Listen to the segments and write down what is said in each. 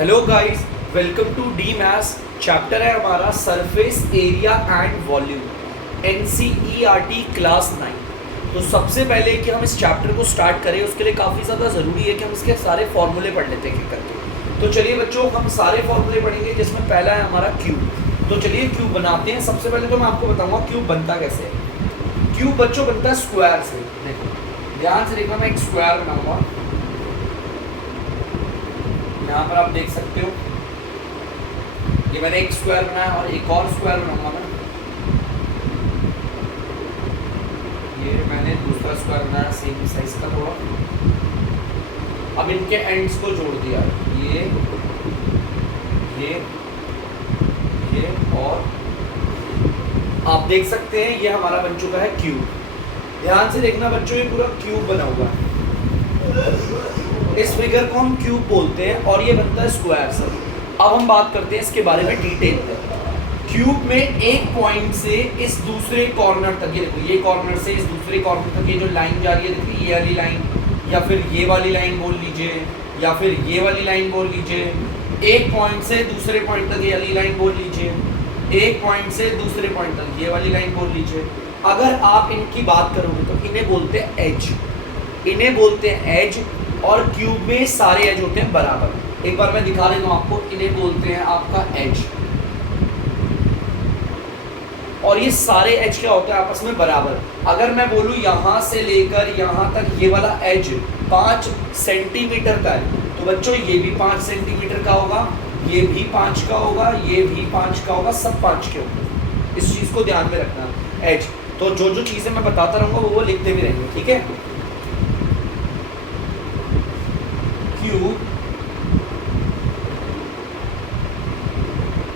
Hello guys, welcome to the maths. Chapter है हमारा surface area and volume, NCERT class 9। तो सबसे पहले कि हम इस चैप्टर को स्टार्ट करें उसके लिए काफ़ी ज़्यादा ज़रूरी है कि हम इसके सारे फॉर्मूले पढ़ लेते हैं करके। तो चलिए बच्चों, हम सारे फॉर्मूले पढ़ेंगे जिसमें पहला है हमारा क्यूब। तो चलिए क्यूब बनाते हैं। सबसे पहले तो मैं आपको बताऊँगा क्यूब बनता कैसे है। क्यूब बच्चों बनता है स्क्वायर से। देखो ध्यान से देखना, मैं एक स्क्वायर बनाऊँगा। यहाँ पर आप देख सकते हो ये मैंने एक स्क्वायर बनाया और एक और स्क्वायर बनाऊंगा मैं। ये मैंने दूसरा स्क्वायर बनाया सेम साइज का थोड़ा। अब इनके एंड्स को जोड़ दिया, ये और आप देख सकते हैं ये हमारा बन चुका है क्यूब। ध्यान से देखना बच्चों, ये पूरा क्यूब बना हुआ है। इस फिगर को हम क्यूब बोलते हैं और ये बनता है स्क्वायर से। अब हम बात करते हैं इसके बारे में डिटेल में। क्यूब में एक पॉइंट से इस दूसरे कॉर्नर तक, ये देखो ये कॉर्नर से इस दूसरे कॉर्नर तक ये जो लाइन जा रही है, देखिए ये वाली लाइन, या फिर ये वाली लाइन बोल लीजिए, या फिर ये वाली लाइन बोल लीजिए। एक पॉइंट से दूसरे पॉइंट तक ये वाली लाइन बोल लीजिए, एक पॉइंट से दूसरे पॉइंट तक ये वाली लाइन बोल लीजिए। अगर आप इनकी बात करोगे तो इन्हें बोलते हैं एज, इन्हें बोलते हैं एज। और क्यूब में सारे एज होते हैं बराबर। एक बार मैं दिखा देता हूँ आपको, इन्हें बोलते हैं आपका एज। और ये सारे एज क्या होते हैं आपस में बराबर। अगर मैं बोलूँ यहाँ से लेकर यहाँ तक ये वाला एज 5 सेंटीमीटर का है, तो बच्चों ये भी 5 सेंटीमीटर का होगा, ये भी 5 का होगा, ये भी 5 का होगा, सब 5 के होंगे। इस चीज़ को ध्यान में रखना एज। तो जो जो चीज़ें मैं बताता रहूँगा वो लिखते भी रहेंगे, ठीक है। Cube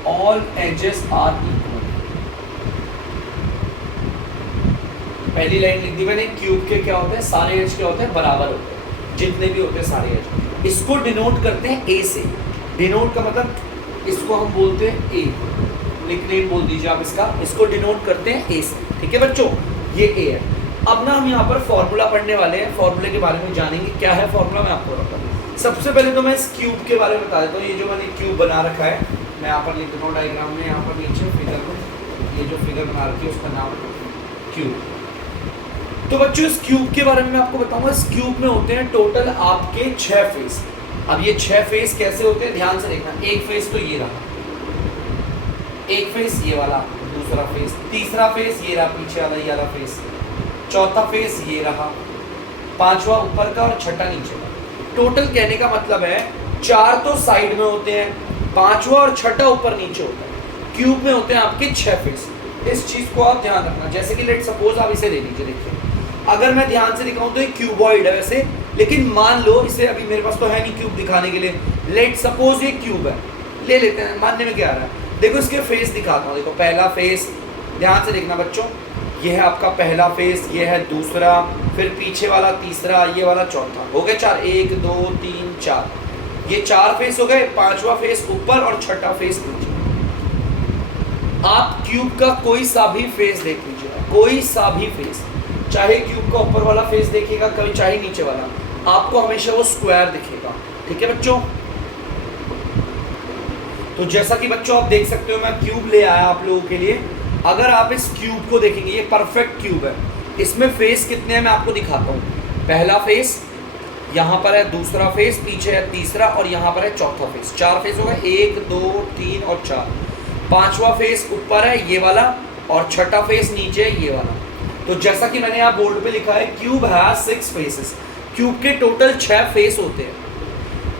all edges are equal। पहली लाइन लिख दी मैंने। क्यूब के क्या होते हैं, सारे एज क्या होते हैं, बराबर होते हैं, जितने भी होते हैं सारे एज। इसको डिनोट करते हैं ए से। डिनोट का मतलब इसको हम बोलते हैं ए, निकनेम बोल दीजिए आप इसका। इसको डिनोट करते हैं ए से, ठीक है बच्चों, ये ए है। अब ना हम यहाँ पर फॉर्मूला पढ़ने वाले हैं। फॉर्मूले के बारे में जानेंगे। क्या है फॉर्मूला, मैं आपको बताता हूँ। सबसे पहले तो मैं इस क्यूब के बारे में बता देता हूँ। ये जो मैंने क्यूब बना रखा है, मैं यहाँ पर लिख देता हूँ डायग्राम में, यहाँ पर नीचे फिगर में ये जो फिगर बना रखी है उसका नाम है क्यूब। तो बच्चों इस क्यूब के बारे में मैं आपको बताऊंगा। इस क्यूब में होते हैं टोटल आपके 6 फेस। अब ये 6 फेस कैसे होते हैं ध्यान से देखना। एक फेस तो ये रहा, एक फेस ये वाला, दूसरा फेस, तीसरा फेस ये रहा पीछे वाला ये वाला फेस, चौथा फेस ये रहा, पांचवा ऊपर का और छठा नीचे का। टोटल कहने का मतलब है 4 तो साइड में होते हैं, पांचवा और छठा ऊपर नीचे होता है। क्यूब में होते हैं आपके 6 फेस। इस चीज को आप ध्यान रखना। जैसे कि लेट सपोज आप इसे ले लीजिए, देखिए अगर मैं ध्यान से दिखाऊं तो ये क्यूबॉइड है वैसे, लेकिन मान लो इसे, अभी मेरे पास तो है नहीं क्यूब दिखाने के लिए, लेट सपोज ये क्यूब है, ले लेते हैं, मानने में क्या आ रहा है। देखो इसके फेस दिखाता हूँ। देखो पहला फेस, ध्यान से देखना बच्चों, ये है आपका पहला फेस, ये है दूसरा, फिर पीछे वाला तीसरा, ये वाला चौथा। हो गए 4, 1 2 3 4, ये 4 फेस हो गए। पांचवा फेस ऊपर और छठा फेस नीचे। आप क्यूब का कोई सा भी फेस देख लीजिए, कोई सा भी फेस, चाहे क्यूब का ऊपर वाला फेस देखिएगा कभी, चाहे नीचे वाला, आपको हमेशा वो स्क्वायर दिखेगा, ठीक है बच्चों। तो जैसा कि बच्चों आप देख सकते हो मैं क्यूब ले आया आप लोगों के लिए। अगर आप इस क्यूब को देखेंगे, ये परफेक्ट क्यूब है। इसमें फेस कितने हैं मैं आपको दिखाता हूँ। पहला फेस यहाँ पर है, दूसरा फेस पीछे है, तीसरा और यहाँ पर है चौथा फेस। 4 फेस हो गए, 1 2 3 और 4। पांचवा फेस ऊपर है ये वाला और छठा फेस नीचे है ये वाला। तो जैसा कि मैंने यहाँ बोर्ड पे लिखा है, क्यूब हैज 6 फेसेस। क्यूब के टोटल 6 फेस होते हैं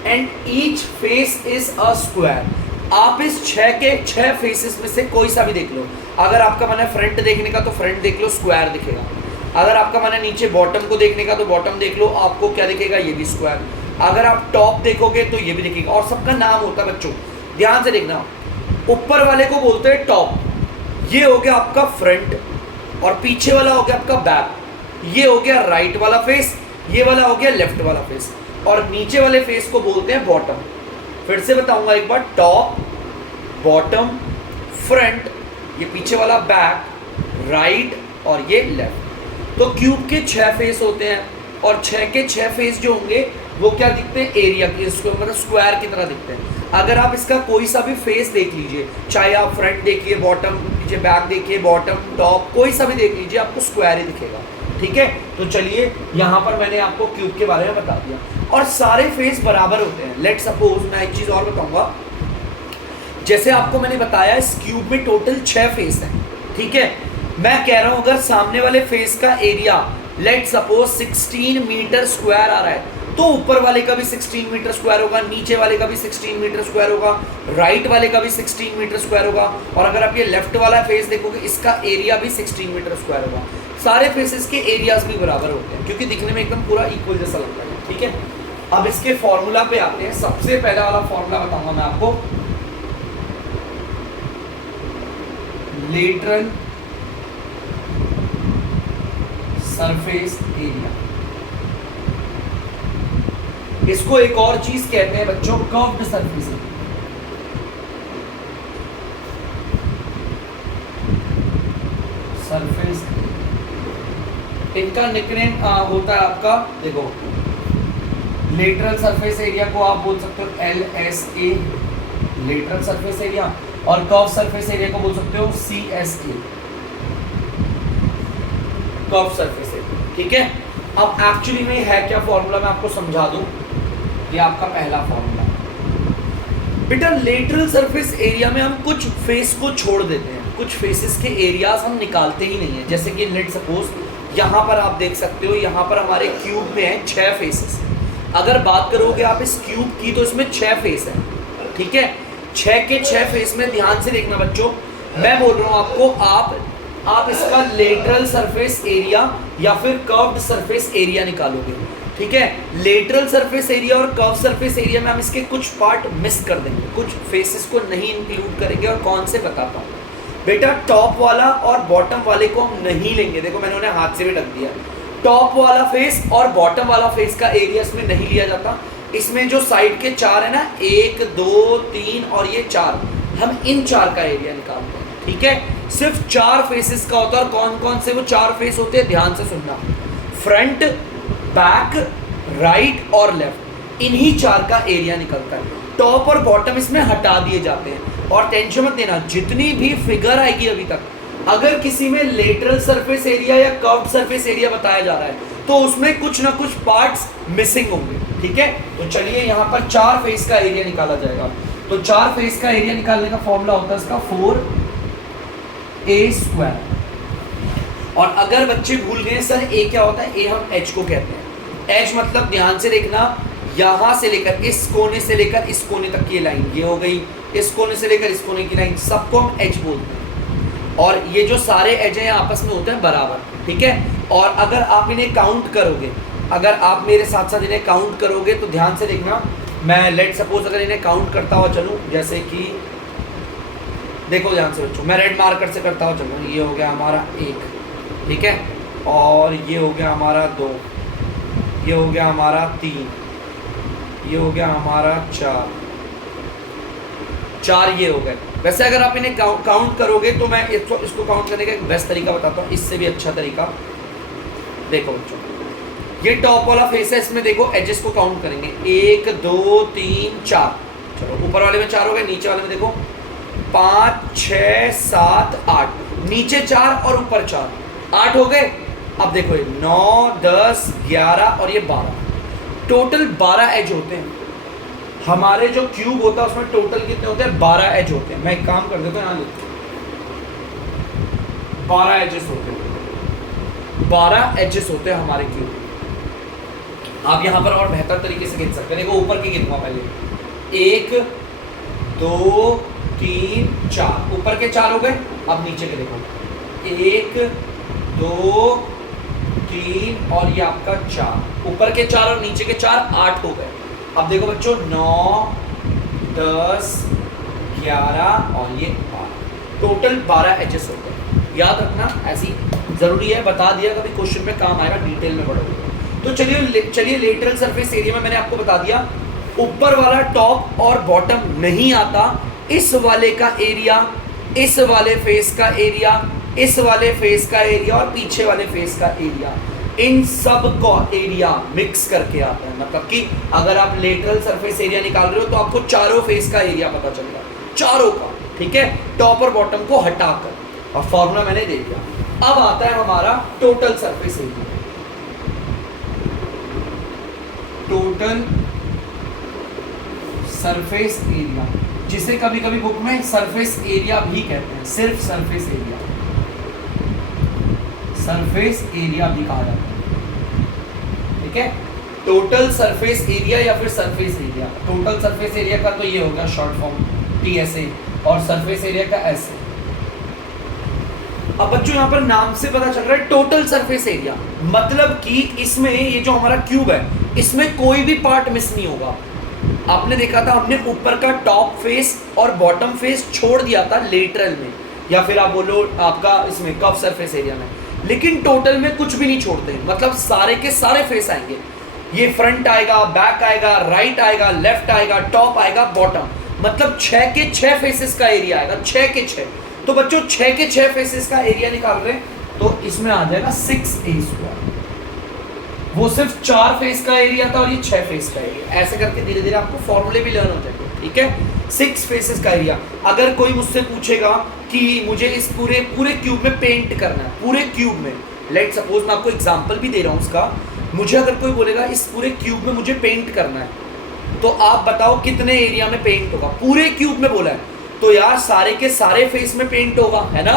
and each face is a square. आप इस 6 के 6 फेसेस में से कोई सा भी देख लो। अगर आपका मन है फ्रंट देखने का तो फ्रंट देख लो, स्क्वायर दिखेगा। अगर आपका मन है नीचे बॉटम को देखने का तो बॉटम देख लो, आपको क्या दिखेगा, ये भी स्क्वायर। अगर आप टॉप देखोगे तो ये भी दिखेगा। और सबका नाम होता है बच्चों, ध्यान से देखना। ऊपर वाले को बोलते हैं टॉप, ये हो गया आपका फ्रंट, और पीछे वाला हो गया आपका बैक। ये हो गया राइट वाला फेस, ये वाला हो गया लेफ्ट वाला फेस, और नीचे वाले फेस को बोलते हैं बॉटम। फिर से बताऊंगा एक बार, टॉप, बॉटम, फ्रंट, ये पीछे वाला बैक, राइट और ये लेफ्ट। तो क्यूब के 6 फेस होते हैं और 6 के 6 फेस जो होंगे वो क्या दिखते हैं, एरिया की, इसको मतलब स्क्वायर की तरह दिखते हैं। अगर आप इसका कोई सा भी फेस देख लीजिए, चाहे आप फ्रंट देखिए, बॉटम नीचे, बैक देखिए, बॉटम टॉप, कोई सा भी देख लीजिए, आपको स्क्वायर ही दिखेगा। ठीक है, तो चलिए यहाँ पर मैंने आपको क्यूब के बारे में बता दिया, और सारे फेस बराबर होते हैं। लेट सपोज मैं एक चीज और बताऊंगा, जैसे आपको मैंने बताया इस क्यूब में टोटल 6 फेस हैं। ठीक है, मैं कह रहा हूं अगर सामने वाले फेस का area let suppose 16 metre square आ रहा है, तो ऊपर वाले का भी 16 मीटर स्क्वायर होगा, नीचे वाले का भी 16 मीटर स्क्वायर होगा, राइट वाले का भी 16 मीटर स्क्वायर होगा, और अगर आप ये लेफ्ट वाला फेस देखोगे इसका एरिया भी 16 मीटर स्क्वायर होगा। सारे फेसेस के एरियाज भी बराबर होते हैं, क्योंकि दिखने में एकदम पूरा इक्वल जैसा लगता है। ठीक है, अब इसके फॉर्मूला पे आते हैं। सबसे पहला वाला फॉर्मूला बताऊंगा मैं आपको, लेटरल सरफेस एरिया। इसको एक और चीज कहते हैं बच्चों, कर्व्ड सरफेस एरिया। सरफेस इनका निकनेम होता है आपका, देखो लेटरल सरफेस एरिया को आप बोल सकते हो LSA, लेटरल सरफेस एरिया, और कर्व सरफेस एरिया को बोल सकते हो CSA, कर्व सरफेस एरिया। ठीक है, अब एक्चुअली में है क्या फॉर्मूला, मैं आपको समझा दूं। ये आपका पहला फॉर्मूला बेटा, लेटरल सरफेस एरिया में हम कुछ फेस को छोड़ देते हैं, कुछ फेसेस के एरियाज हम निकालते ही नहीं है। जैसे कि लेट सपोज यहाँ पर आप देख सकते हो, यहाँ पर हमारे क्यूब में है 6 फेसेस। अगर बात करोगे आप इस क्यूब की, तो इसमें 6 फेस है। ठीक है, 6 के 6 फेस में ध्यान से देखना बच्चों, मैं बोल रहा हूँ आपको, आप इसका लेटरल सरफेस एरिया या फिर कर्व्ड सरफेस एरिया निकालोगे। ठीक है, लेटरल सरफेस एरिया और कर्व सरफेस एरिया में हम इसके कुछ पार्ट मिस कर देंगे, कुछ फेसेस को नहीं इंक्लूड करेंगे। और कौन से बताता हूँ बेटा, टॉप वाला और बॉटम वाले को हम नहीं लेंगे। देखो मैंने उन्हें हाथ से भी ढक दिया। टॉप वाला फेस और बॉटम वाला फेस का एरिया इसमें नहीं लिया जाता। इसमें जो साइड के 4 है ना, 1 2 3 और ये 4, हम इन 4 का एरिया निकालते हैं। ठीक है, सिर्फ 4 फेसेस का होता है। और कौन कौन से वो 4 फेस होते हैं, ध्यान से सुनना, फ्रंट, बैक, राइट और लेफ्ट, इन्हीं 4 का एरिया निकलता है। टॉप और बॉटम इसमें हटा दिए जाते हैं। और टेंशन मत लेना, जितनी भी फिगर आएगी अभी तक, अगर किसी में लेटरल सरफेस एरिया या कर्व्ड सरफेस एरिया बताया जा रहा है, तो उसमें कुछ ना कुछ पार्ट्स मिसिंग होंगे। ठीक है, तो चलिए यहाँ पर 4 फेस का एरिया निकाला जाएगा। तो 4 फेस का एरिया निकालने का फॉर्मूला होता है इसका 4A²। और अगर बच्चे भूल गए सर ए क्या होता है, ए हम एच को कहते हैं। एच मतलब ध्यान से देखना, यहां से लेकर इस कोने से लेकर इस कोने तक की लाइन ये हो गई, इस कोने से लेकर इस कोने की लाइन, सबको हम एच बोलते हैं। और ये जो सारे एज हैं आपस में होते हैं बराबर। ठीक है, और अगर आप इन्हें काउंट करोगे, अगर आप मेरे साथ साथ इन्हें काउंट करोगे, तो ध्यान से देखना, मैं लेट सपोज अगर इन्हें काउंट करता हुआ चलूँ, जैसे कि देखो ध्यान से बच्चों, मैं रेड मार्कर से करता हुआ चलूँ, ये हो गया हमारा 1, ठीक है, और ये हो गया हमारा 2, ये हो गया हमारा 3, ये हो गया हमारा 4 ये हो गए। वैसे अगर आप इन्हें काउंट करोगे, तो मैं इसको काउंट करने का एक बेस्ट तरीका बताता हूँ, इससे भी अच्छा तरीका। देखो बच्चों, ये टॉप वाला फेस है, इसमें देखो एजेस को काउंट करेंगे, 1 2 3 4। चलो, ऊपर वाले में 4 हो गए, नीचे वाले में देखो 5 6 7 8, नीचे 4 और ऊपर 4, 8 हो गए। अब देखो ये 9 10 11 और ये 12, टोटल 12 एज होते हैं। हमारे जो क्यूब होता है उसमें टोटल कितने होते हैं, 12 एज होते हैं। मैं एक काम कर देता हूँ, यहाँ लिखता हूँ 12 एजेस होते हैं, 12 एजेस होते हैं हमारे क्यूब। आप यहाँ पर और बेहतर तरीके से गिन सकते हैं। देखो ऊपर की गिनूंगा पहले, 1 2 3 4, ऊपर के 4 हो गए। अब नीचे के देखो, 1 2 3 और ये आपका 4, ऊपर के 4 और नीचे के 4, 8 हो गए। अब देखो बच्चों, 9 10 11 और ये 12, टोटल 12 एजेस होते हैं। याद रखना, ऐसी जरूरी है, बता दिया, कभी क्वेश्चन में काम आएगा, डिटेल में पढ़ोगे। तो चलिए लेटरल सरफेस एरिया में मैंने आपको बता दिया, ऊपर वाला टॉप और बॉटम नहीं आता। इस वाले का एरिया, इस वाले फेस का एरिया, इस वाले फेस का एरिया और पीछे वाले फेस का एरिया, इन सब को एरिया मिक्स करके आता है। मतलब कि अगर आप लेटरल सरफेस एरिया निकाल रहे हो तो आपको चारों फेस का एरिया पता चलेगा, चारों का, ठीक है, टॉप और बॉटम को हटाकर, और फॉर्मूला मैंने दे दिया। अब आता है हमारा total surface area. Total surface area, जिसे कभी कभी बुक में सरफेस एरिया भी कहते हैं, सिर्फ सरफेस एरिया, सरफेस एरिया भी कहा जाता है, ठीक है। टोटल सरफेस एरिया या फिर surface area, total surface area का तो ये होगा शॉर्ट फॉर्म TSA, और सरफेस एरिया का ऐसे। अब बच्चों यहां पर नाम से पता चल रहा है टोटल सरफेस एरिया, मतलब कि इसमें ये जो हमारा क्यूब है इसमें कोई भी पार्ट मिस नहीं होगा। आपने देखा था हमने ऊपर का टॉप फेस और बॉटम फेस छोड़ दिया था लेटरल में, या फिर आप बोलो आपका इसमें कर्व सरफेस एरिया में, लेकिन टोटल में कुछ भी नहीं छोड़ते, मतलब सारे के सारे फेस आएंगे। ये फ्रंट आएगा, बैक आएगा, राइट आएगा, लेफ्ट आएगा, टॉप आएगा, बॉटम, मतलब 6 के 6 फेसेस का एरिया आएगा, 6 के 6। तो बच्चों 6 के 6 फेसेस का एरिया निकाल रहे हैं तो इसमें आ जाएगा 6A²। वो सिर्फ 4 फेस का एरिया था और ये 6 फेस का एरिया। ऐसे करके धीरे धीरे आपको फॉर्मूले भी लर्न हो जाएंगे, ठीक है। 6 फेसेस का एरिया। अगर कोई मुझसे पूछेगा कि मुझे इस पूरे क्यूब में पेंट करना है, पूरे क्यूब में, लेट सपोज मैं आपको एग्जांपल भी दे रहा हूँ उसका, मुझे अगर कोई बोलेगा इस पूरे क्यूब में मुझे पेंट करना है, तो आप बताओ कितने एरिया में पेंट होगा? पूरे क्यूब में बोला है तो यार सारे के सारे फेस में पेंट होगा, है ना।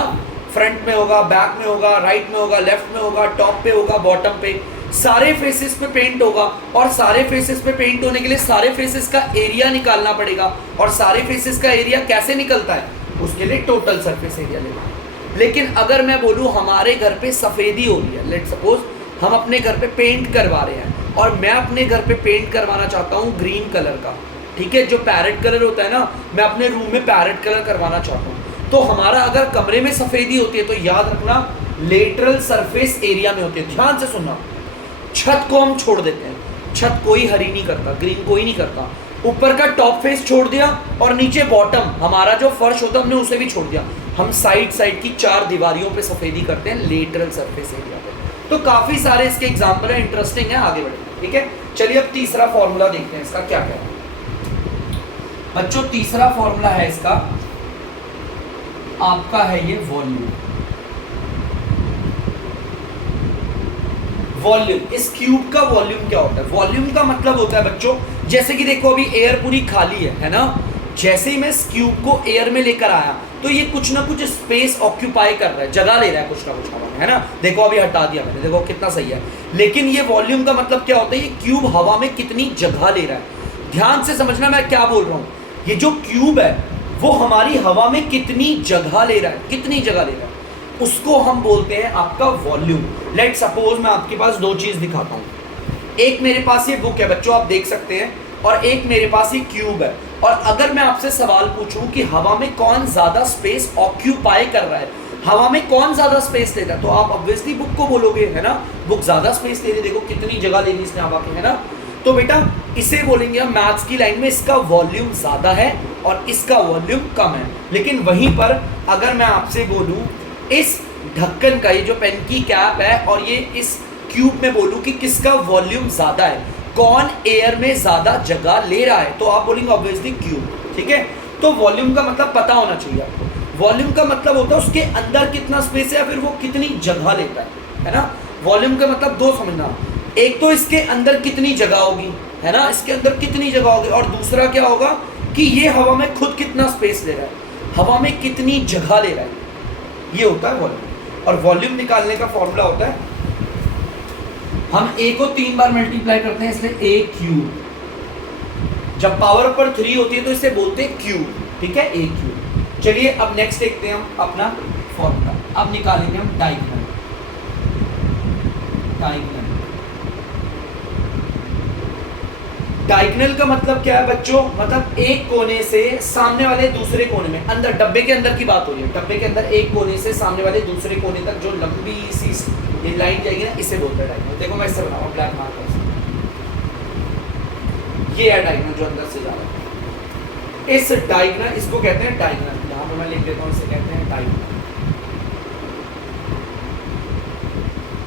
फ्रंट में होगा, बैक में होगा, राइट में होगा, लेफ्ट में होगा, टॉप पे होगा, बॉटम पे, सारे फेसेस पे पेंट होगा। और सारे फेसेस पे पेंट होने के लिए सारे फेसेस का एरिया निकालना पड़ेगा, और सारे फेसेस का एरिया कैसे निकलता है? उसके लिए टोटल सरफेस एरिया लेना है। लेकिन अगर मैं बोलूँ हमारे घर पे सफेदी हो रही है, लेट सपोज हम अपने घर पे पेंट करवा रहे हैं और मैं अपने घर पे पेंट करवाना चाहता हूँ ग्रीन कलर का, ठीक है, जो पैरेट कलर होता है ना, मैं अपने रूम में पैरेट कलर करवाना चाहता हूँ, तो हमारा अगर कमरे में सफेदी होती है तो याद रखना लेटरल सरफेस एरिया में होती है। ध्यान से सुनना, छत को हम छोड़ देते हैं, छत कोई हरी नहीं करता, ग्रीन कोई नहीं करता, ऊपर का टॉप फेस छोड़ दिया और नीचे बॉटम हमारा जो फर्श होता है हमने उसे भी छोड़ दिया, हम साइड साइड की 4 दीवारियों पे सफेदी करते हैं लेटरल सरफेस एरिया पे। तो काफी सारे इसके एग्जाम्पल है, इंटरेस्टिंग है, आगे बढ़े, ठीक है। चलिए अब तीसरा फॉर्मूला देखते हैं इसका क्या क्या है। बच्चों तीसरा फॉर्मूला है इसका, आपका है ये वॉल्यूम। वॉल्यूम, इस क्यूब का वॉल्यूम क्या होता है? वॉल्यूम का मतलब होता है बच्चों, जैसे कि देखो अभी एयर पूरी खाली है ना, जैसे ही मैं इस क्यूब को एयर में लेकर आया तो ये कुछ ना कुछ स्पेस ऑक्यूपाई कर रहा है, जगह ले रहा है कुछ ना कुछ हवा में, है ना। देखो अभी हटा दिया मैंने, देखो कितना सही है। लेकिन ये वॉल्यूम का मतलब क्या होता है? ये क्यूब हवा में कितनी जगह ले रहा है। ध्यान से समझना मैं क्या बोल रहा हूँ। ये जो क्यूब है वो हमारी हवा में कितनी जगह ले रहा है, कितनी जगह ले रहा है, उसको हम बोलते हैं आपका वॉल्यूम। लेट सपोज मैं आपके पास 2 चीज दिखाता हूँ, एक मेरे पास ये बुक है बच्चों आप देख सकते हैं, और एक मेरे पास ये क्यूब है। और अगर मैं आपसे सवाल पूछूं कि हवा में कौन ज्यादा स्पेस ऑक्यूपाई कर रहा है, हवा में कौन ज्यादा स्पेस लेता है, तो आप ऑब्वियसली बुक को बोलोगे, है ना। बुक ज्यादा स्पेस ले रही, देखो कितनी जगह ले रही इसने हवा की, है ना। तो बेटा इसे बोलेंगे हम मैथ्स की लाइन में, इसका वॉल्यूम ज्यादा है और इसका वॉल्यूम कम है। लेकिन वहीं पर अगर मैं आपसे बोलूं इस ढक्कन का, ये जो पेन की कैप है, और ये इस क्यूब में बोलूं कि किसका वॉल्यूम ज्यादा है, कौन एयर में ज्यादा जगह ले रहा है, तो आप बोलेंगे ऑब्वियसली क्यूब, ठीक है। तो वॉल्यूम का मतलब पता होना चाहिए आपको। वॉल्यूम का मतलब होता है उसके अंदर कितना स्पेस है या फिर वो कितनी जगह लेता है ना। वॉल्यूम का मतलब 2 समझना, एक तो इसके अंदर कितनी जगह होगी, है ना, इसके अंदर कितनी जगह होगी, और दूसरा क्या होगा कि ये हवा में खुद कितना स्पेस ले रहा है, हवा में कितनी जगह ले रहा है, ये होता है वॉल्यूम। और वॉल्यूम निकालने का फॉर्मूला होता है, हम a को 3 बार मल्टीप्लाई करते हैं, इसलिए a क्यूब। जब पावर पर 3 होती है तो इसे बोलते हैं क्यूब, ठीक है, a क्यूब। चलिए अब नेक्स्ट देखते हैं हम अपना फॉर्मूला। अब निकालेंगे हम डायगोनल। डायगोनल का मतलब क्या है बच्चों? मतलब एक कोने से सामने वाले दूसरे कोने में, अंदर डब्बे के अंदर की बात हो रही है, डब्बे के अंदर एक कोने से सामने वाले दूसरे कोने तक जो लंबी सी ये लाइन जाएगी ना, इसे बोलते हैं डायगोनल। देखो मैं इससे बनाऊंगा ब्लैक मार्कर से, ये है डायगोनल जो अंदर से जा रहा है। इस डायगोनल, इसको कहते हैं डायगोनल, यहाँ पे मैं लिख देता हूँ, इसे कहते हैं डायगोनल।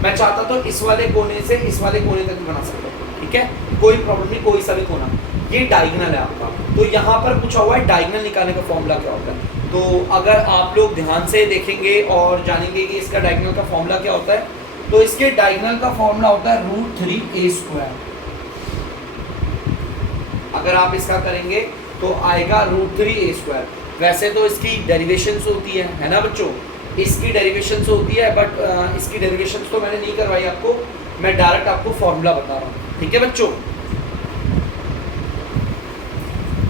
मैं चाहता तो इस वाले कोने से इस वाले कोने तक भी बना सकता हूँ, ठीक है, कोई प्रॉब्लम नहीं, कोई सा भी कोना। ये डायगोनल है आपका, तो यहाँ पर पूछा हुआ है डायगोनल निकालने का फॉर्मूला क्या होता है। तो अगर आप लोग ध्यान से देखेंगे और जानेंगे कि इसका डायगोनल का फॉर्मूला क्या होता है, तो इसके डायगोनल का फॉर्मूला होता है √3a²। अगर आप इसका करेंगे तो आएगा √3a²। वैसे तो इसकी डेरिवेशंस होती है ना बच्चों, इसकी डेरिवेशंस होती है, बट इसकी डेरिवेशंस तो मैंने नहीं करवाई आपको, मैं डायरेक्ट आपको फॉर्मूला बता रहा हूँ, ठीक है बच्चों।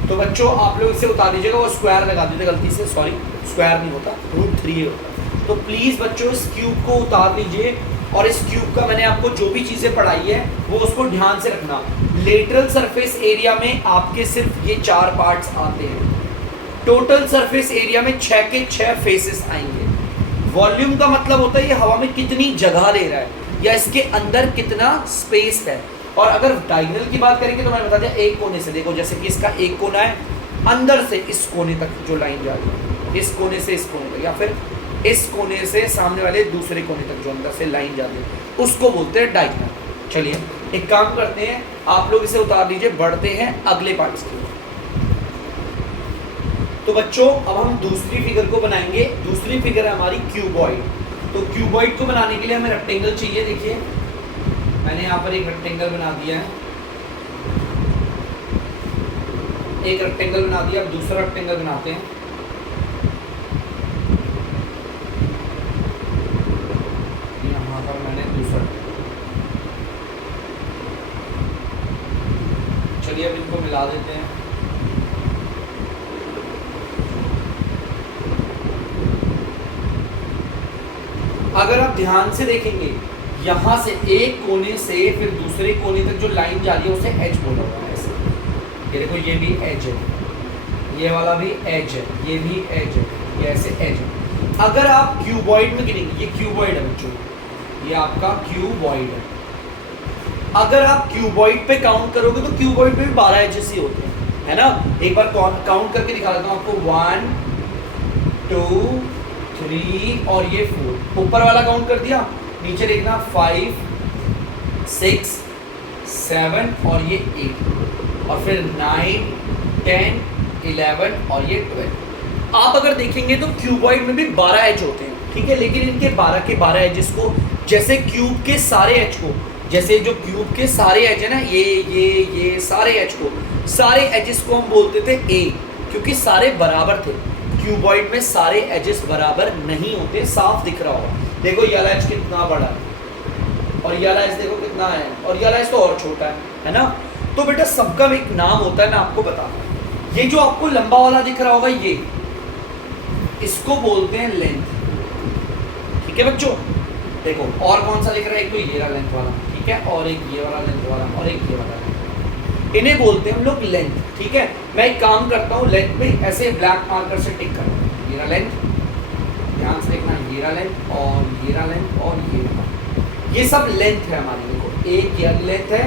तो बच्चों आप लोग इसे उतार दीजिएगा और स्क्वायर लगा दीजिए गलती से, सॉरी स्क्वायर नहीं होता, √3 होता। तो प्लीज़ बच्चों इस क्यूब को उतार लीजिए, और इस क्यूब का मैंने आपको जो भी चीज़ें पढ़ाई है वो उसको ध्यान से रखना। लेटरल सरफेस एरिया में आपके सिर्फ ये 4 पार्ट्स आते हैं, टोटल सरफेस एरिया में 6 के 6 फेसेस आएंगे। वॉल्यूम का मतलब होता है ये हवा में कितनी जगह ले रहा है या इसके अंदर कितना स्पेस है। और अगर डायगोनल की बात करेंगे तो मैंने बता दिया एक कोने से, देखो जैसे कि इसका एक कोना है, अंदर से इस कोने तक जो लाइन जा रही है, इस कोने से इस कोने तक, या फिर इस कोने से सामने वाले दूसरे कोने तक जो अंदर से लाइन जाती है, उसको बोलते हैं डायगोनल। चलिए एक काम करते हैं, आप लोग इसे उतार लीजिए, बढ़ते हैं अगले पार्ट्स की ओर। तो बच्चों अब हम दूसरी फिगर को बनाएंगे। दूसरी फिगर है हमारी क्यूबॉइड। तो क्यूबॉइड को बनाने के लिए हमें रेक्टेंगल चाहिए। देखिए मैंने यहाँ पर एक रेक्टेंगल बना दिया है, एक रेक्टेंगल बना दिया। अब दूसरा रेक्टेंगल बनाते हैं। यहाँ पर मैंने दूसरा, चलिए अब इनको मिला देते हैं। अगर आप ध्यान से देखेंगे, यहाँ से एक कोने से फिर दूसरे कोने तक जो लाइन जा रही है उसे एज बोला हुआ है। ऐसे ये देखो, ये भी एज है, ये वाला भी एज है, ये भी एज है, ये ऐसे एज है। अगर आप क्यूबॉइड में गिनेंगे, ये क्यूबॉइड है बच्चों, ये आपका क्यूबॉइड है। अगर आप क्यूबॉइड पे काउंट करोगे तो क्यूबॉइड पे भी 12 एजेस ही होते हैं, है ना। एक बार काउंट करके दिखा देता हूँ आपको, 1 2 3 और ये 4। ऊपर वाला काउंट कर दिया, नीचे देखना 5 6 7 और ये 8, और फिर 9 10 11 और ये 12। आप अगर देखेंगे तो क्यूबॉइड में भी 12 एज होते हैं, ठीक है, लेकिन इनके 12 के 12 एजेस को, जैसे क्यूब के सारे एज को, जैसे जो क्यूब के सारे एज है ना, ये सारे एज को, सारे एजेस को हम बोलते थे ए, क्योंकि सारे बराबर थे। क्यूबॉइड में सारे एजेस बराबर नहीं होते। साफ दिख रहा होगा, देखो ये वाला एज कितना बड़ा है और ये वाला एज देखो कितना है, और ये वाला एज तो और छोटा है ना। तो बेटा सबका एक नाम होता है, मैं आपको बताता हूँ। ये जो आपको लंबा वाला दिख रहा होगा, ये इसको बोलते हैं लेंथ, ठीक है बच्चों। देखो और कौन सा दिख रहा है, एक तो ये रहा लेंथ वाला, ठीक है, और एक ये वाला लेंथ वाला, और एक ये वाला, इन्हें बोलते हैं हम लोग लेंथ, ठीक है। मैं एक काम करता हूँ, लेंथ पे ऐसे ब्लैक मार्कर से टिक करता हूँ। ये रहा लेंथ, ध्यान से देखना, ये रहा लेंथ और ये रहा लेंथ और ये सब लेंथ है हमारी। देखो एक ये लेंथ है,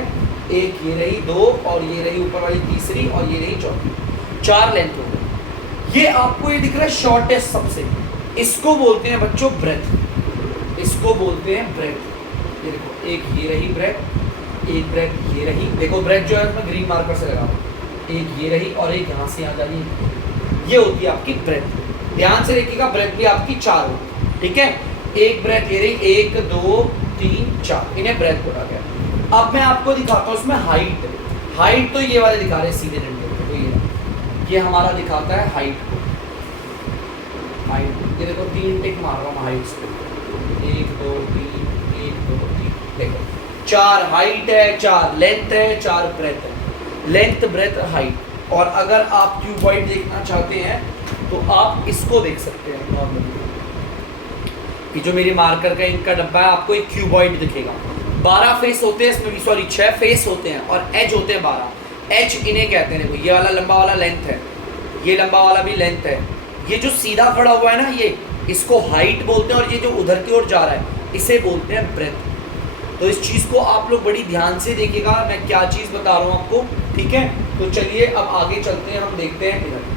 एक ये रही 2, और ये रही ऊपर वाली तीसरी, और ये रही चौथी, 4 लेंथ हो गई। ये आपको ये दिख रहा है शॉर्टेस्ट सबसे, इसको बोलते हैं बच्चों ब्रेथ, इसको बोलते हैं ब्रेथ। ये देखो एक ये रही ब्रेथ, एक ब्रेथ ये रही, देखो ब्रेथ जो है उसमें ग्रीन मार्कर से लगा, एक ये रही और एक यहाँ से यहाँ जा रही है, ये होती है आपकी ब्रेथ। ध्यान से देखिएगा, ब्रेथ भी आपकी 4 होती है, ठीक है। एक ब्रेथ ये रही, 1 2 3 4, इन्हें ब्रेथ बोला गया। अब मैं आपको दिखाता हूँ उसमें हाइट। हाइट तो ये वाले दिखा रहे हैं सीधे डंडे पे, तो ये हमारा दिखाता है हाइट को। हाइट ये देखो 3 टिक मार रहा हूँ हाइट्स पे, 1 2 3 1 2 3, देखो 4 हाइट है, 4 लेंथ है, 4 ब्रेथ है। Length breadth height. और अगर आप क्यूबॉइड देखना चाहते हैं तो आप इसको देख सकते हैं नॉर्मली। ये जो मेरी मार्कर का इंक का डब्बा है, आपको एक क्यूबॉइड दिखेगा। 12 फेस होते हैं इसमें भी, सॉरी 6 फेस होते हैं, और एज होते हैं 12। एज इन्हें कहते हैं, देखो ये वाला लंबा वाला लेंथ है, ये लंबा वाला भी लेंथ है, ये जो सीधा खड़ा हुआ है ना, ये इसको हाइट बोलते हैं, और ये जो उधर की ओर जा रहा है इसे बोलते हैं ब्रेथ। तो इस चीज़ को आप लोग बड़ी ध्यान से देखिएगा, मैं क्या चीज़ बता रहा हूँ आपको, ठीक है। तो चलिए अब आगे चलते हैं, हम देखते हैं इधर।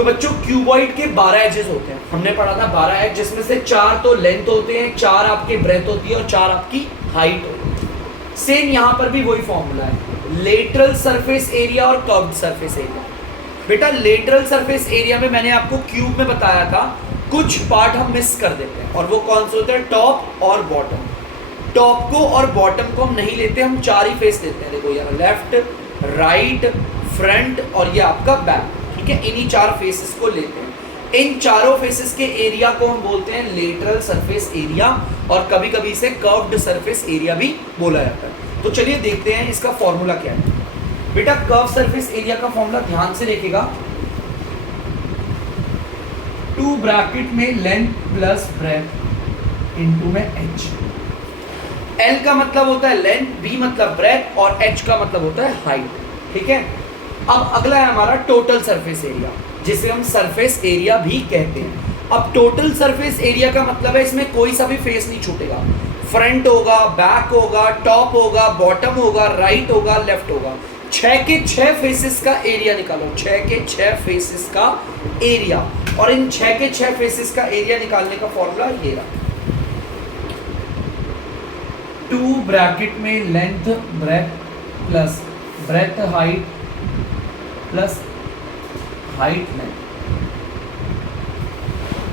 तो बच्चों क्यूबॉइड के 12 एजेस होते हैं, हमने पढ़ा था 12 एज, जिसमें से 4 तो लेंथ होते हैं, 4 आपके ब्रेथ होती है और 4 आपकी हाइट होती है। सेम यहां पर भी वही फॉर्मूला है, लेटरल सरफेस एरिया और कर्व्ड सरफेस एरिया। बेटा लेटरल सरफेस एरिया में मैंने आपको क्यूब में बताया था कुछ पार्ट हम मिस कर देते हैं, और वो कौन से होते हैं, टॉप और बॉटम। टॉप को और बॉटम को हम नहीं लेते, हम 4 ही फेस लेते हैं। देखो यार, लेफ्ट, राइट, फ्रंट और ये आपका बैक, ठीक है, इन्हीं 4 फेसेस को लेते हैं। इन चारों फेसेस के एरिया को हम बोलते हैं लेटरल सरफेस एरिया, और कभी कभी इसे कर्व्ड सरफेस एरिया भी बोला जाता है। तो चलिए देखते हैं इसका फॉर्मूला क्या है। बेटा कर्व सरफेस एरिया का फॉर्मूला ध्यान से देखिएगा, 2 ब्रैकेट में लेंथ प्लस ब्रेथ इनटू में एच। एल का मतलब होता है लेंथ, बी मतलब ब्रेथ और एच का मतलब होता है हाइट, ठीक है। अब अगला है हमारा टोटल सरफेस एरिया, जिसे हम सरफेस एरिया भी कहते हैं। अब टोटल सरफेस एरिया का मतलब है इसमें कोई सा भी फेस नहीं छूटेगा, फ्रंट होगा, बैक होगा, टॉप होगा, बॉटम होगा, राइट होगा, लेफ्ट होगा। 6 के 6 फेसेस का एरिया निकालो, 6 के 6 फेसेस का एरिया, और इन 6 के 6 फेसेस का एरिया निकालने का फॉर्मूला ये रहा, 2 ब्रैकेट में length breadth plus breadth height plus height length.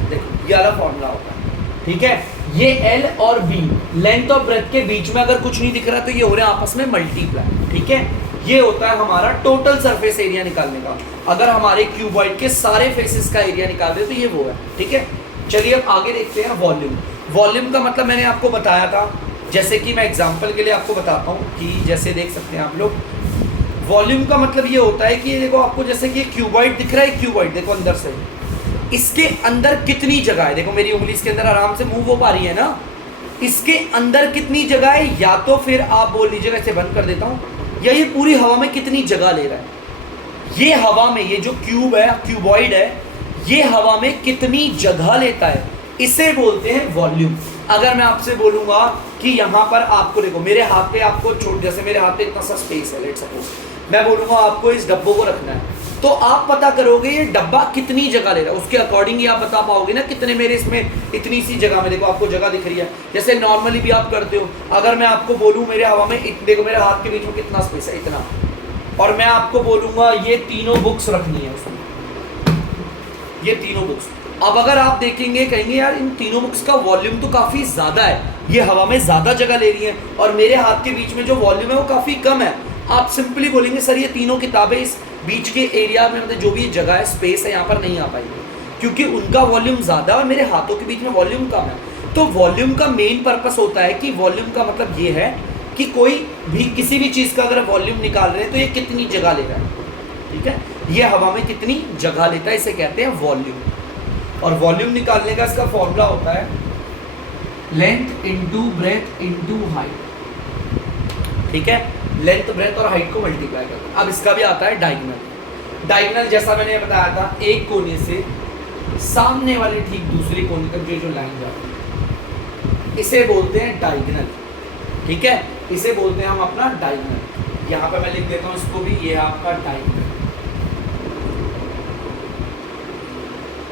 देखो ये वाला फॉर्मूला होता है, ठीक है। ये एल और बी लेंथ और ब्रेथ के बीच में अगर कुछ नहीं दिख रहा तो ये हो रहे हैं आपस में मल्टीप्लाई, ठीक है। ये होता है हमारा टोटल सरफेस एरिया निकालने का। अगर हमारे क्यूबॉइड के सारे फेसेस का एरिया निकाल रहे तो ये वो है, ठीक है। चलिए अब आगे देखते हैं वॉल्यूम। वॉल्यूम का मतलब मैंने आपको बताया था, जैसे कि मैं एग्जांपल के लिए आपको बताता हूँ कि जैसे देख सकते हैं आप लोग, वॉल्यूम का मतलब ये होता है कि देखो आपको जैसे कि क्यूबॉइड दिख रहा है, क्यूबॉइड देखो अंदर से, इसके अंदर कितनी जगह है, देखो मेरी उंगली इसके अंदर आराम से मूव हो पा रही है ना, इसके अंदर कितनी जगह है, या तो फिर आप बोल लीजिएगा, इसे बंद कर देता हूँ, या ये पूरी हवा में कितनी जगह ले रहा है। ये हवा में, ये जो क्यूब है, क्यूबॉइड है, ये हवा में कितनी जगह लेता है, इसे बोलते हैं वॉल्यूम। अगर मैं आपसे बोलूंगा कि यहाँ पर आपको देखो मेरे हाथ पे आपको छोड़, जैसे मेरे हाथ पे इतना सा स्पेस है, लेट्स सपोज मैं बोलूंगा आपको इस डब्बों को रखना है, तो आप पता करोगे ये डब्बा कितनी जगह ले रहा है, उसके अकॉर्डिंग ही आप बता पाओगे ना कितने मेरे इसमें इतनी सी जगह में, देखो आपको जगह दिख रही है, जैसे नॉर्मली भी आप करते हो। अगर मैं आपको बोलूँ मेरे हवा में देखो मेरे हाथ के बीच में कितना स्पेस है, इतना, और मैं आपको बोलूँगा ये तीनों बुक्स रखनी है उसमें, ये तीनों बुक्स, अब अगर आप देखेंगे कहेंगे यार इन तीनों बुक्स का वॉल्यूम तो काफ़ी ज़्यादा है, ये हवा में ज़्यादा जगह ले रही है, और मेरे हाथ के बीच में जो वॉल्यूम है वो काफ़ी कम है। आप सिंपली बोलेंगे सर ये तीनों किताबें इस बीच के एरिया में, मतलब जो भी जगह है, स्पेस है, यहाँ पर नहीं आ पाएंगी, क्योंकि उनका वॉल्यूम ज़्यादा है और मेरे हाथों के बीच में वॉल्यूम कम है। तो वॉल्यूम का मेन पर्पस होता है कि वॉल्यूम का मतलब ये है कि कोई भी किसी भी चीज़ का अगर वॉल्यूम निकाल रहे हैं तो ये कितनी जगह ले रहा है, ठीक है, ये हवा में कितनी जगह लेता है, इसे कहते हैं वॉल्यूम। और वॉल्यूम निकालने का इसका फॉर्मूला होता है length into breadth into height, ठीक है, लेंथ ब्रेथ और हाइट को मल्टीप्लाई करते हैं। अब इसका भी आता है डायगोनल। डायगोनल जैसा मैंने बताया था, एक कोने से सामने वाले ठीक दूसरे कोने तक जो लाइन जाती है, इसे बोलते हैं डायगोनल, ठीक है, इसे बोलते हैं हम अपना डायगोनल। यहाँ पे मैं लिख देता हूँ इसको भी, ये आपका डायगोनल।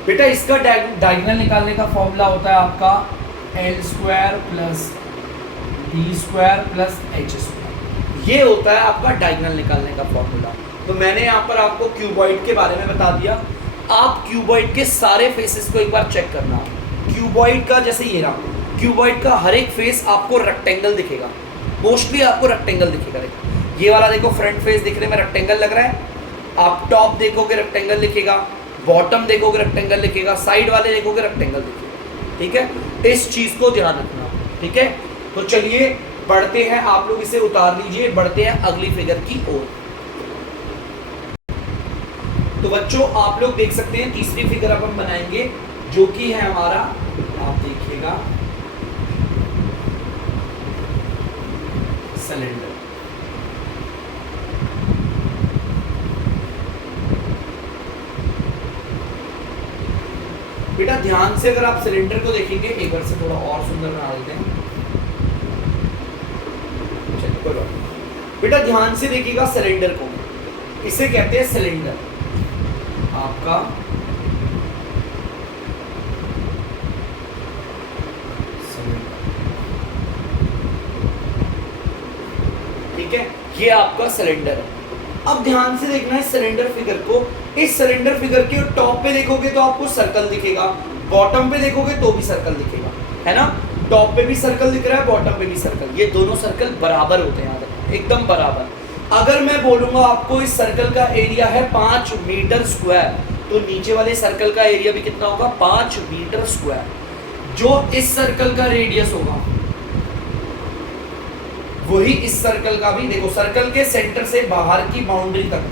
बेटा इसका डायगोनल निकालने का फॉर्मूला होता है आपका L square plus D square plus H square, ये होता है आपका डायगोनल निकालने का फॉर्मूला। तो मैंने यहाँ पर आपको क्यूबॉइड के बारे में बता दिया। आप क्यूबॉइड के सारे फेसेस को एक बार चेक करना। क्यूबॉइड का जैसे ये रहा, क्यूबॉइड का हर एक फेस आपको रेक्टेंगल दिखेगा, मोस्टली आपको रेक्टेंगल दिखेगा। ये वाला देखो फ्रंट फेस दिखने में रेक्टेंगल लग रहा है, आप टॉप देखोगे रेक्टेंगल दिखेगा, बॉटम देखोगे रेक्टेंगल दिखेगा, साइड वाले देखोगे रेक्टेंगल दिखेगा, ठीक है। इस चीज को ध्यान रखना, ठीक है। तो चलिए बढ़ते हैं, आप लोग इसे उतार लीजिए, बढ़ते हैं अगली फिगर की ओर। तो बच्चों आप लोग देख सकते हैं तीसरी फिगर अब हम बनाएंगे, जो कि है हमारा, आप देखिएगा, सिलेंडर। बेटा ध्यान से अगर आप सिलेंडर को देखेंगे, एक बार से थोड़ा और सुंदर बना देते हैं, चलिए कोई बात नहीं। बेटा ध्यान से देखिएगा सिलेंडर को, इसे कहते हैं सिलेंडर। आपका ठीक है, ये आपका सिलेंडर है। अब ध्यान से देखना है सिलेंडर फिगर को। इस सिलेंडर फिगर के टॉप पे देखोगे तो आपको सर्कल दिखेगा, बॉटम पे देखोगे तो भी सर्कल दिखेगा, है ना। टॉप पे भी सर्कल दिख रहा है, बॉटम पे भी सर्कल, ये दोनों सर्कल बराबर होते हैं, याद रखना एकदम बराबर। अगर मैं बोलूंगा आपको इस सर्कल का एरिया है 5 मीटर स्क्वायर, तो नीचे वाले सर्कल का एरिया भी कितना होगा, 5 मीटर स्क्वायर। जो इस सर्कल का रेडियस होगा वही इस सर्कल का भी, देखो सर्कल के सेंटर से बाहर की बाउंड्री तक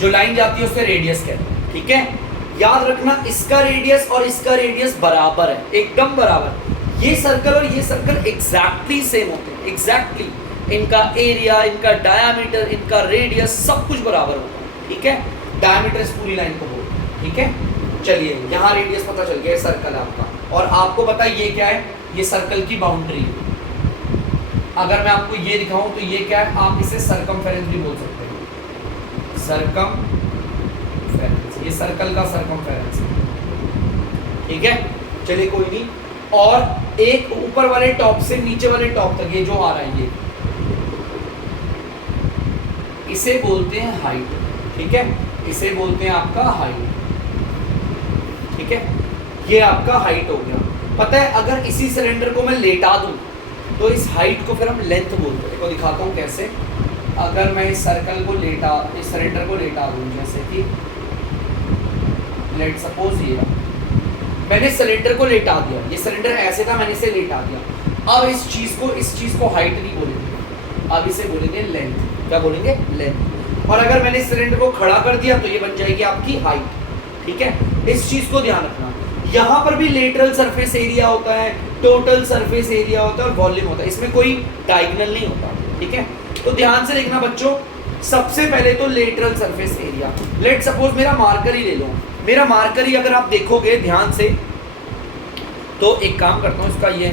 जो लाइन जाती है उसका रेडियस कहते हैं, ठीक है। याद रखना इसका रेडियस और इसका रेडियस बराबर है, एकदम बराबर। ये सर्कल और ये सर्कल एग्जैक्टली सेम होते हैं, एग्जैक्टली इनका एरिया, इनका डायामीटर, इनका रेडियस सब कुछ बराबर होता है, ठीक है। डायामीटर इस पूरी लाइन को बोलते हैं, ठीक है। चलिए यहाँ रेडियस पता चल गया, सर्कल है आपका, और आपको पता है ये क्या है, ये सर्कल की बाउंड्री है। अगर मैं आपको ये दिखाऊं तो ये क्या है, आप इसे सरकमफेरेंस भी बोल सकते हैं, सरकमफेरेंस, ये सर्कल का सरकमफेरेंस है, ठीक है। चलिए कोई नहीं, और एक ऊपर वाले टॉप से नीचे वाले टॉप तक ये जो आ रहा है ये, इसे बोलते हैं हाइट, ठीक है, इसे बोलते हैं आपका हाइट, ठीक है। ये आपका हाइट हो गया। पता है अगर इसी सिलेंडर को मैं लेटा दूं तो इस हाइट को फिर हम लेंथ बोलते हैं। देखो दिखाता हूँ कैसे। अगर मैं इस सर्कल को लेटा, इस सिलेंडर को लेटा दूँ, जैसे कि लेट सपोज ये मैंने सिलेंडर को लेटा दिया, ये सिलेंडर ऐसे था, मैंने इसे लेटा दिया। अब इस चीज को हाइट नहीं बोलेंगे, अब इसे बोलेंगे लेंथ। क्या बोलेंगे, लेंथ। और अगर मैंने इस सिलेंडर को खड़ा कर दिया तो ये बन जाएगी आपकी हाइट, ठीक है। इस चीज को ध्यान रखना। यहाँ पर भी लेटरल सरफेस एरिया होता है, टोटल सरफेस एरिया होता है और वॉल्यूम होता है, इसमें कोई डायगोनल नहीं होता, ठीक है। तो ध्यान से देखना बच्चों, सबसे पहले तो lateral surface area. Let suppose मेरा मार्कर ही ले लो, मेरा मार्कर ही अगर आप देखोगे ध्यान से तो एक काम करता हूँ, इसका ये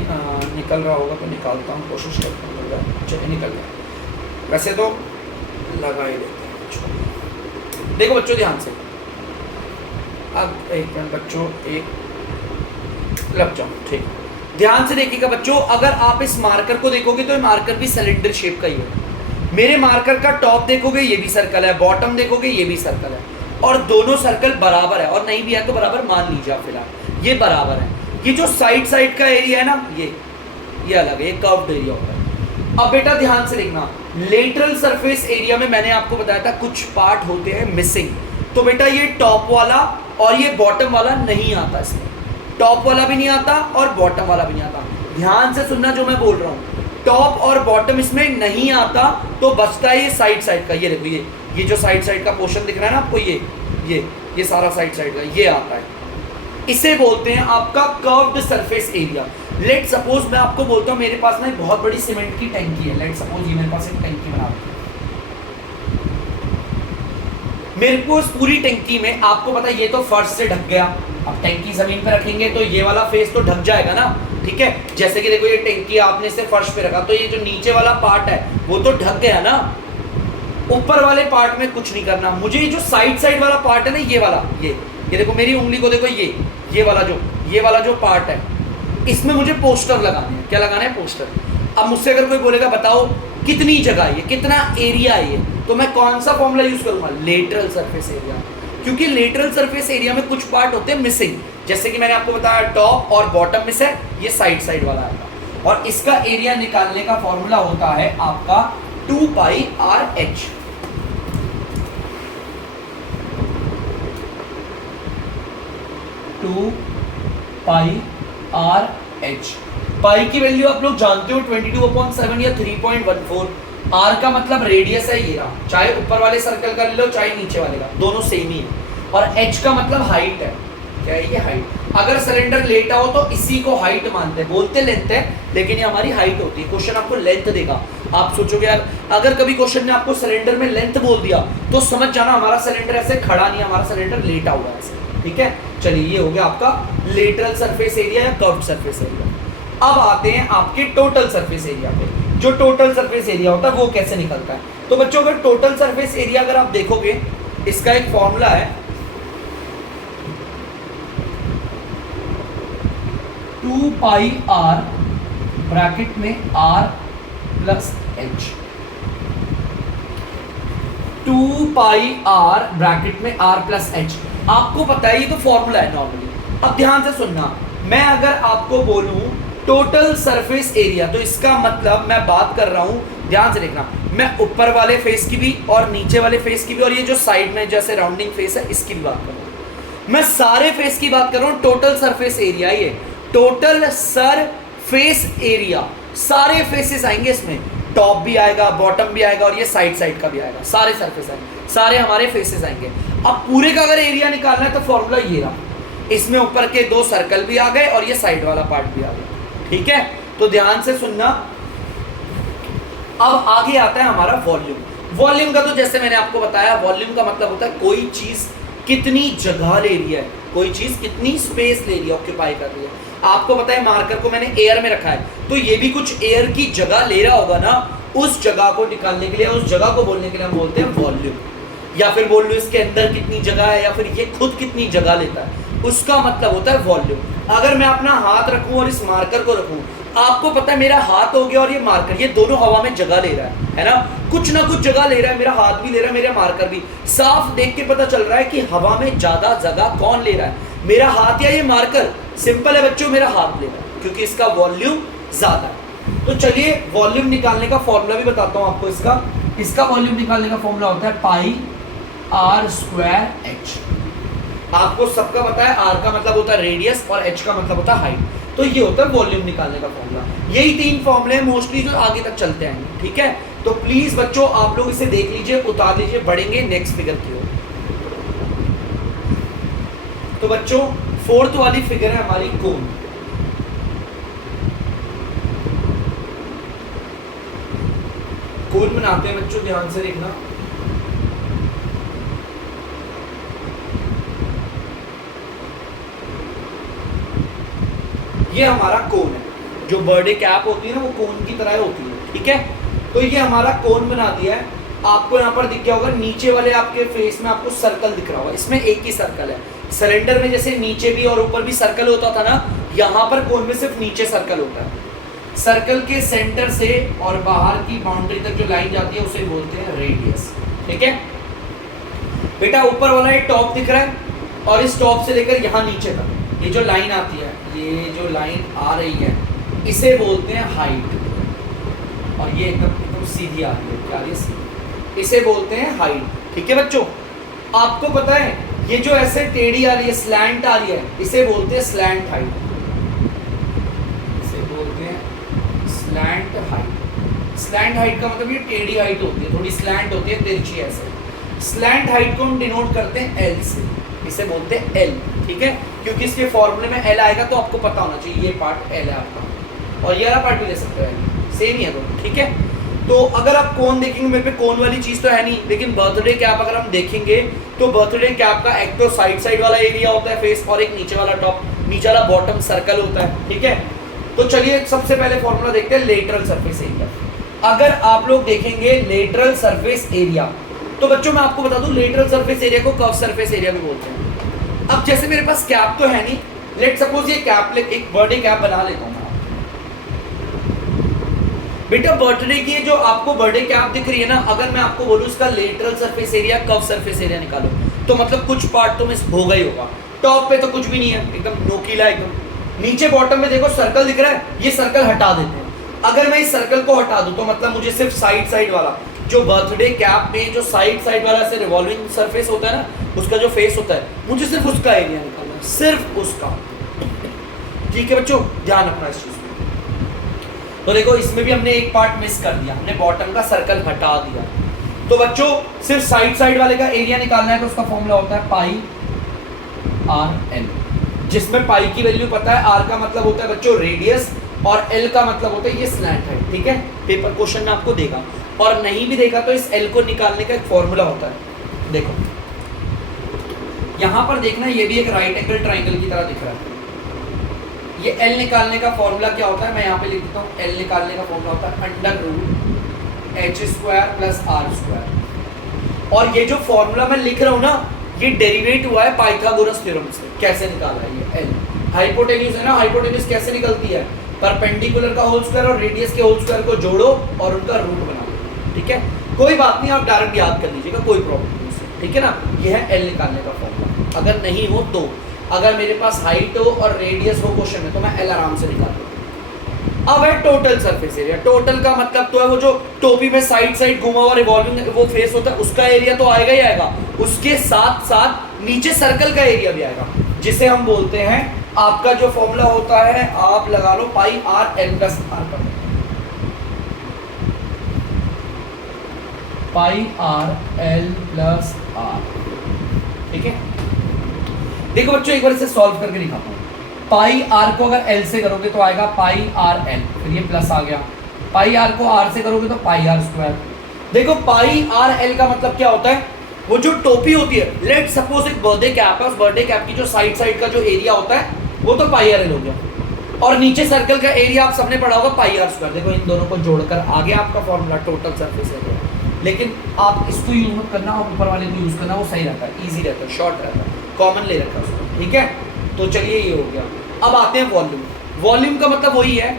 निकल रहा होगा तो निकालता हूँ, कोशिश करता हूँ, चलिए निकल गया। वैसे तो लगा ही लेते हैं। देखो बच्चों ध्यान से, अब एक मिनट बच्चों, एक लग जाओ, ठीक। ध्यान से देखिएगा बच्चों, अगर आप इस मार्कर को देखोगे तो ये मार्कर भी सिलेंडर शेप का ही है। मेरे मार्कर का टॉप देखोगे ये भी सर्कल है, बॉटम देखोगे ये भी सर्कल है, और दोनों सर्कल बराबर है, और नहीं भी है तो बराबर मान लीजिए आप फिलहाल, ये बराबर है। ये जो साइड का एरिया है ना, ये अलग है, ये कर्व्ड एरिया होता है। अब बेटा ध्यान से देखना, लेटरल सरफेस एरिया में मैंने आपको बताया था कुछ पार्ट होते हैं मिसिंग, तो बेटा ये टॉप वाला और ये बॉटम वाला नहीं आता, इसमें टॉप वाला भी नहीं आता और बॉटम वाला भी नहीं आता। ध्यान से सुनना जो मैं बोल रहा हूँ, टॉप और बॉटम इसमें नहीं आता, तो बचता है ये साइड का। ये देखो, ये जो साइड का पोर्शन दिख रहा है ना आपको, ये सारा साइड का ये आता है, इसे बोलते हैं आपका curved surface area. Let suppose मैं आपको बोलता हूँ मेरे पास ना एक बहुत बड़ी सीमेंट की टंकी है, लेट सपोज ये मेरे पास एक टंकी बना रखी है। मेरे को इस पूरी टंकी में, आपको पता है ये तो फर्श से ढक गया, अब टंकी जमीन पे रखेंगे तो ये वाला फेस तो ढक जाएगा ना, ठीक है। जैसे कि देखो ये टंकी आपने इसे फर्श पे रखा तो ये जो नीचे वाला पार्ट है वो तो ढक गया ना, ऊपर वाले पार्ट में कुछ नहीं करना मुझे। ये जो साइड वाला पार्ट है ना, ये वाला, ये देखो मेरी उंगली को देखो, ये वाला जो पार्ट है, इसमें मुझे पोस्टर लगाने हैं। क्या लगाना है, पोस्टर। अब मुझसे अगर कोई बोलेगा बताओ कितनी जगह है ये, कितना एरिया है ये, तो मैं कौन सा फॉर्मूला यूज करूंगा, लेटरल सरफेस एरिया, क्योंकि लेटरल सरफेस एरिया में कुछ पार्ट होते हैं मिसिंग। जैसे कि मैंने आपको बताया टॉप और बॉटम मिस है, ये साइड वाला आएगा, और इसका एरिया निकालने का फॉर्मूला होता है आपका 2πr/h। पाई की वैल्यू आप लोग जानते हो 22/7 या 3.14। आर का मतलब रेडियस है, ये रहा, चाहे ऊपर वाले सर्कल का ले लो चाहे नीचे वाले का, दोनों सेम ही है। और एच का मतलब हाइट है, क्या है ये, हाइट। अगर सिलेंडर लेटा हो तो इसी को हाइट मानते हैं, बोलते लेंथ है लेकिन ये हमारी हाइट होती है। क्वेश्चन आपको लेंथ देगा, आप सोचोगे यार अगर कभी क्वेश्चन ने आपको सिलेंडर में लेंथ बोल दिया तो समझ जाना हमारा सिलेंडर ऐसे खड़ा नहीं है, हमारा सिलेंडर लेटा हुआ है ऐसे, ठीक है। चलिए ये हो गया आपका लेटरल सरफेस एरिया या कर्व्ड सरफेस एरिया। अब आते हैं आपके टोटल सरफेस एरिया पे। जो टोटल सरफेस एरिया होता है वो कैसे निकलता है, तो बच्चों अगर टोटल सरफेस एरिया अगर आप देखोगे, इसका एक फॉर्मूला है 2πr ब्रैकेट में r plus h. 2 pi r bracket में आर प्लस एच। आपको पता है ये तो फॉर्मूला है नॉर्मली। अब ध्यान से सुनना, मैं अगर आपको बोलूं टोटल सरफेस एरिया, तो इसका मतलब मैं बात कर रहा हूं, ध्यान से देखना, मैं ऊपर वाले फेस की भी और नीचे वाले फेस की भी और ये जो साइड में जैसे राउंडिंग फेस है इसकी भी बात कर रहा हूं। मैं सारे फेस की बात कर रहा हूं। टोटल सरफेस एरिया, ये टोटल सरफेस एरिया, सारे फेसेस आएंगे इसमें, टॉप भी आएगा, बॉटम भी आएगा और ये साइड साइड का भी आएगा, सारे सरफेस आएंगे, सारे हमारे फेसेस आएंगे। अब पूरे का अगर एरिया निकालना है तो फॉर्मूला ये रहा, इसमें ऊपर के 2 सर्कल भी आ गए और ये साइड वाला पार्ट भी आ गया। ठीक है, तो ध्यान से सुनना। अब आगे आता है हमारा वॉल्यूम। वॉल्यूम का तो जैसे मैंने आपको बताया, वॉल्यूम का मतलब होता है कोई चीज कितनी जगह ले रही है, कोई चीज कितनी स्पेस ले रही है, ऑक्यूपाई कर रही है। आपको पता है मार्कर को मैंने एयर में रखा है, तो ये भी कुछ एयर की जगह ले रहा होगा ना, उस जगह को निकालने के लिए, उस जगह को बोलने के लिए हम बोलते हैं वॉल्यूम। या फिर बोल लो इसके अंदर कितनी जगह है, या फिर ये खुद कितनी जगह लेता है, उसका मतलब होता है वॉल्यूम। अगर मैं अपना हाथ रखूं और इस मार्कर को रखूं, आपको पता है मेरा हाथ हो गया और ये मार्कर, ये दोनों हवा में जगह ले रहा है ना, कुछ ना कुछ जगह ले रहा है, मेरा हाथ भी ले रहा है, मेरा मार्कर भी। साफ देख के पता चल रहा है कि हवा में ज्यादा जगह कौन ले रहा है, मेरा हाथ या ये मार्कर। सिंपल है बच्चों, मेरा हाथ ले रहा है क्योंकि इसका वॉल्यूम ज्यादा है। तो चलिए वॉल्यूम निकालने का फॉर्मूला भी बताता हूं आपको। इसका वॉल्यूम निकालने का फॉर्मूला होता है पाई आर स्क्वायर एच। आपको सबका पता है, आर का मतलब होता है रेडियस और एच का मतलब होता है हाइट। तो ये होता है वॉल्यूम निकालने का फॉर्मूला। यही 3 फॉर्मूले हैं मोस्टली जो आगे तक चलते हैं। ठीक है, तो प्लीज बच्चों आप लोग इसे देख लीजिए, उतार लीजिए, बढ़ेंगे नेक्स्ट फिगर की ओर। तो बच्चों 4th वाली फिगर है हमारी कोन। कोन बनाते हैं बच्चों, ध्यान से देखना। ये हमारा कोन है, जो बर्थडे कैप होती है ना वो कोन की तरह होती है। ठीक है, तो ये हमारा कोन बना दिया है। आपको यहाँ पर दिख गया होगा, नीचे वाले आपके फेस में आपको सर्कल दिख रहा होगा, इसमें एक ही सर्कल है। सिलेंडर में जैसे नीचे भी और ऊपर भी सर्कल होता था ना, यहाँ पर कोन में सिर्फ नीचे सर्कल होता है। सर्कल के सेंटर से और बाहर की बाउंड्री तक जो लाइन जाती है उसे बोलते हैं रेडियस। ठीक है बेटा, ऊपर वाला ये टॉप दिख रहा है और इस टॉप से लेकर यहाँ नीचे तक ये जो लाइन आती है, ये जो लाइन आ रही है इसे बोलते हैं हाइट। और ये एकदम सीधी आ रही है, क्या ये सीधी, इसे बोलते हैं हाइट। ठीक है बच्चों, आपको पता है ये जो ऐसे टेढ़ी आ रही है, स्लैंट आ रही है, इसे बोलते हैं स्लैंट हाइट। इसे बोलते हैं स्लैंट हाइट। स्लैंट हाइट का मतलब ये टेढ़ी हाइट होती है, थोड़ी स्लैंट होती है, तिरछी ऐसे। स्लैंट हाइट को हम डिनोट करते हैं एल से, इसे बोलते हैं एल। ठीक है, क्योंकि इसके फॉर्मूले में एल आएगा तो आपको पता होना चाहिए ये पार्ट एल है आपका, और ये वाला पार्ट भी ले सकते हैं, सेम ही है दोनों। ठीक है, तो अगर आप कोन देखेंगे, मेरे पे कोन वाली चीज तो है नहीं, लेकिन बर्थडे कैप अगर हम देखेंगे तो बर्थडे कैप का एक तो साइड वाला एरिया होता है फेस, और एक नीचे वाला टॉप, नीचे वाला बॉटम सर्कल होता है। ठीक है, तो चलिए सबसे पहले फॉर्मूला देखते हैं लेटरल सरफेस एरिया। अगर आप लोग देखेंगे लेटरल सरफेस एरिया, तो बच्चों मैं आपको बता दूं लेटरल सरफेस एरिया को कर्व सरफेस एरिया भी बोलते हैं। अब जैसे मेरे पास कैप तो है नहीं, लेट सपोज ये कैप, एक बर्थडे कैप बना लेता हूँ बेटा। बर्थडे की जो आपको बर्थडे कैप दिख रही है ना, अगर मैं आपको बोलूँ इसका lateral surface area, curve surface area निकालो, तो मतलब कुछ पार्ट तो मिस होगा ही होगा। टॉप पे तो कुछ भी नहीं है, एकदम नोकीला एकदम। नीचे बॉटम में देखो सर्कल दिख रहा है, ये सर्कल हटा देते हैं। अगर मैं इस सर्कल को हटा दूं तो मतलब मुझे सिर्फ साइड वाला, जो बर्थडे कैप में जो साइड वाला से रिवॉल्विंग सरफेस होता है ना, उसका जो फेस होता है, मुझे सिर्फ उसका एरिया निकालना है, सिर्फ उसका। ठीक है बच्चों, ध्यान रखना इस चीज में। तो देखो इसमें भी हमने एक पार्ट मिस कर दिया, हमने बॉटम का सर्कल हटा दिया। तो बच्चों सिर्फ साइड वाले का एरिया निकालना है, तो उसका फॉर्मूला होता है पाई आर एल, जिसमें पाई की वैल्यू पता है, आर का मतलब होता है बच्चों रेडियस, और एल का मतलब होता है ये स्लैंट है। ठीक है, पेपर क्वेश्चन में आपको देगा, और नहीं भी देखा तो इस एल को निकालने का एक फॉर्मूला होता है। देखो यहां पर देखना, ये भी एक राइट एंगल ट्राइंगल की तरह दिख रहा है। ये एल निकालने का फॉर्मूला क्या होता है, मैं यहाँ पे लिख देता हूँ। एल निकालने का फॉर्मूला होता है under root h square plus r square. और ये जो फॉर्मूला मैं लिख रहा हूँ ना, ये डेरिवेट हुआ है पाइथागोरस थ्योरम से। कैसे निकाला है ये एल, हाइपोटेन्यूज है ना, हाइपोटेन्यूज कैसे निकलती है, परपेंडिकुलर का होल स्क्वायर और रेडियस के होल स्क्वायर को जोड़ो और उनका रूट बनाओ। ठीक है, कोई बात नहीं, आप डायरेक्ट याद कर लीजिएगा, कोई प्रॉब्लम नहीं उससे। ठीक है ना, ये है एल निकालने का फॉर्मूला। अगर नहीं हो तो, अगर मेरे पास हाइट हो और रेडियस हो क्वेश्चन में, तो मैं एल आराम से निकाल लूँगा। अब है टोटल सरफेस एरिया। टोटल का मतलब तो है वो जो टोपी में साइड साइड घुमा हुआ रिवॉल्विंग वो फेस होता है, उसका एरिया तो आएगा ही आएगा, उसके साथ साथ नीचे सर्कल का एरिया भी आएगा, जिसे हम बोलते हैं, आपका जो फॉर्मूला होता है आप लगा लो पाई आर एल प्लस आर पर, पाई आर एल प्लस आर। ठीक है, देखो बच्चों एक बार इसे सॉल्व करके दिखाता हूं। पाई आर को अगर एल से करोगे तो आएगा पाई आर एल, फिर ये प्लस आ गया। पाई आर को आर से करोगे तो पाई आर स्क्वायर। देखो पाई आर एल का मतलब क्या होता है, वो जो टोपी होती है, लेट सपोज एक बर्थडे कैप है, उस बर्थडे कैप की जो साइड साइड का जो एरिया होता है वो तो पाई आर एल हो गया, और नीचे सर्कल का एरिया आप सबने पढ़ा होगा पाई आर स्क्वायर। देखो इन दोनों को जोड़कर आ गया आपका फॉर्मूला टोटल सरफेस एरिया। लेकिन आप इसको यूज मत करना, और ऊपर वाले को यूज करना, वो सही रहता है, ईजी रहता है, शॉर्ट रहता है, कॉमन ले रखा है उसको। ठीक है, तो चलिए ये हो गया। अब आते हैं वॉल्यूम। वॉल्यूम का मतलब वही है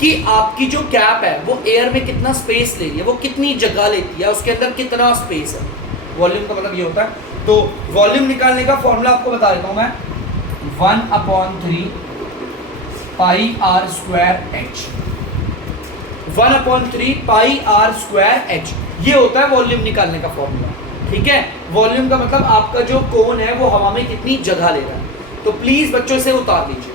कि आपकी जो कैप है वो एयर में कितना स्पेस ले रही है, वो कितनी जगह लेती है, उसके अंदर कितना स्पेस है, वॉल्यूम का मतलब ये होता है। तो वॉल्यूम निकालने का फॉर्मूला आपको बता देता हूं मैं, 1/3 pi r square h, 1/3 pi r square h, ये होता है वॉल्यूम निकालने का फॉर्मूला। ठीक है, वॉल्यूम का मतलब आपका जो कोन है वो हवा में कितनी जगह ले रहा है। तो प्लीज बच्चों इसे उतार लीजिए।